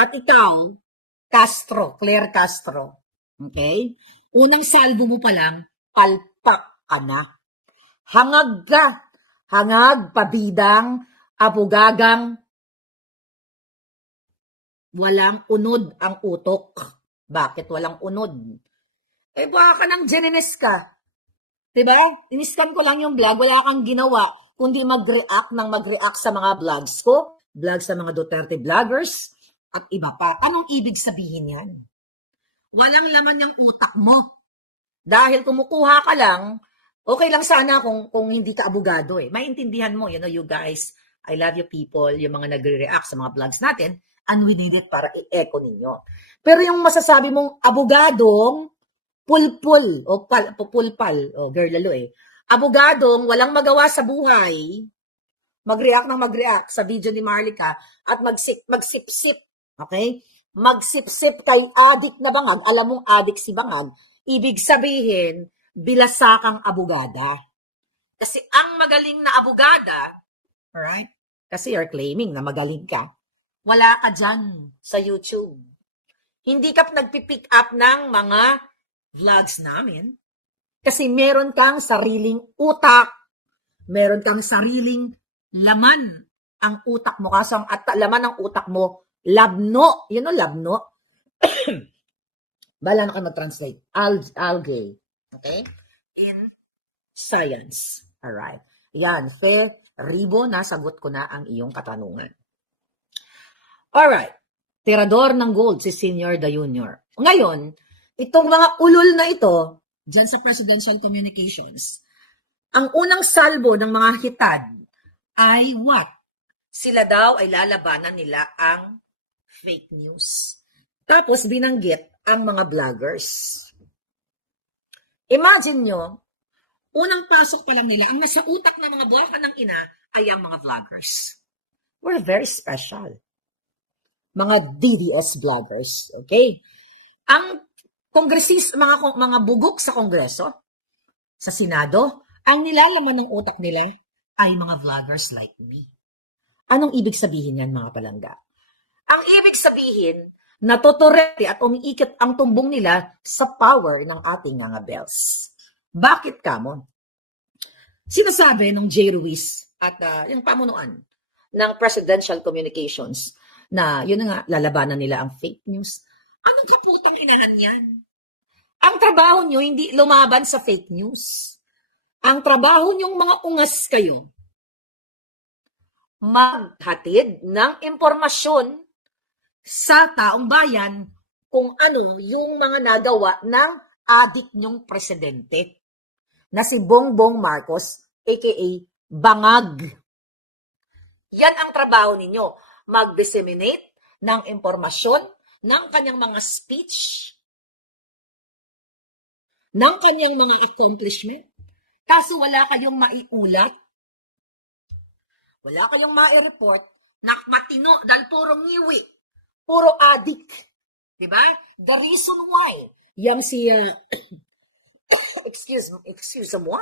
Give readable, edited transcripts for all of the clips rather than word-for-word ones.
At ikaw, Castro, Claire Castro, okay? Unang salvo mo pa lang, palpak ka na. Hangag ka. Hangag, pabidang, abugagang, walang unod ang utok. Bakit walang unod? Eh, baka nang generous ka. Diba? Iniscan ko lang yung vlog, wala kang ginawa, kundi mag-react sa mga vlogs ko, vlogs sa mga Duterte vloggers, at iba pa. Anong ibig sabihin yan? Walang laman yung utak mo. Dahil kumukuha ka lang, okay lang sana kung hindi ka abogado eh. Maintindihan mo, you guys, I love you people, yung mga nagre-react sa mga vlogs natin, and we need it para i-echo ninyo. Pero yung masasabi mong abogadong, pulpul, o pupulpal, o girl lalo eh, abogadong, walang magawa sa buhay, mag-react sa video ni Marlica, at magsipsip, okay? Magsipsip kay adik na bangag, alam mong adik si bangag, ibig sabihin, bilasakang abogada. Kasi ang magaling na abogada, alright? Kasi you're claiming na magaling ka, wala ka dyan sa YouTube. Hindi ka nagpipick up ng mga vlogs namin. Kasi meron kang sariling utak. Meron kang sariling laman ang utak mo. Kasi at laman ng utak mo, labno. You know, labno? Bala na kayo mag-translate. Algae. Okay? In science. Alright. Yan. Fair Ribo, nasagot ko na ang iyong katanungan. Alright. Tirador ng gold si Senior the Junior. Ngayon, itong mga ulol na ito, dyan sa presidential communications, ang unang salbo ng mga hitad ay what? Sila daw ay lalabanan nila ang fake news. Tapos binanggit ang mga vloggers. Imagine nyo, unang pasok pa lang nila, ang nasa utak ng mga buwaka ng ina ay ang mga vloggers. We're very special. Mga DDS vloggers, okay? Ang mga bugok sa Kongreso, sa Senado, ang nilalaman ng utak nila ay mga vloggers like me. Anong ibig sabihin yan, mga palangga? Ang ibig sabihin, natotorete at umiikot ang tumbong nila sa power ng ating mga bells. Bakit kamo? Sinasabi ng J. Ruiz at yung pamunuan ng Presidential Communications na yun nga, lalabanan nila ang fake news. Anong kaputang inanan yan? Ang trabaho nyo, hindi lumaban sa fake news. Ang trabaho nyong mga ungas kayo, maghatid ng impormasyon sa taong bayan kung ano yung mga nagawa ng adik nyong presidente na si Bongbong Marcos, aka Bangag. Yan ang trabaho ninyo. Mag-disseminate ng impormasyon ng kanyang mga speech, ng kanyang mga accomplishment. Kaso wala kayong maiulat, wala kayong mai-report na matino dahil puro ngiwi, puro adik. Diba? The reason why, yang si, excuse mo,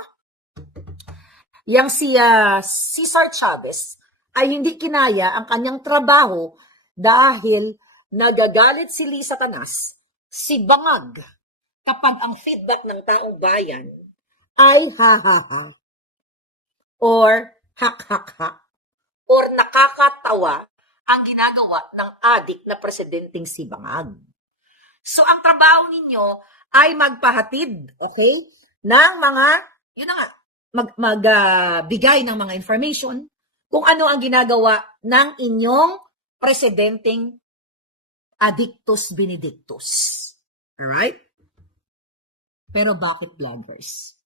yang si Cesar Chavez ay hindi kinaya ang kanyang trabaho dahil nagagalit si Lisa Tanas, si Bangag, kapag ang feedback ng taong bayan ay ha-ha-ha, or hak-hak-hak, or nakakatawa ang ginagawa ng adik na presidenteng si Bangag. So, ang trabaho ninyo ay magpahatid, okay, ng mga, yun na nga, magbigay ng mga information kung ano ang ginagawa ng inyong presidenteng Adictus Benedictus. Alright? Pero bakit vloggers?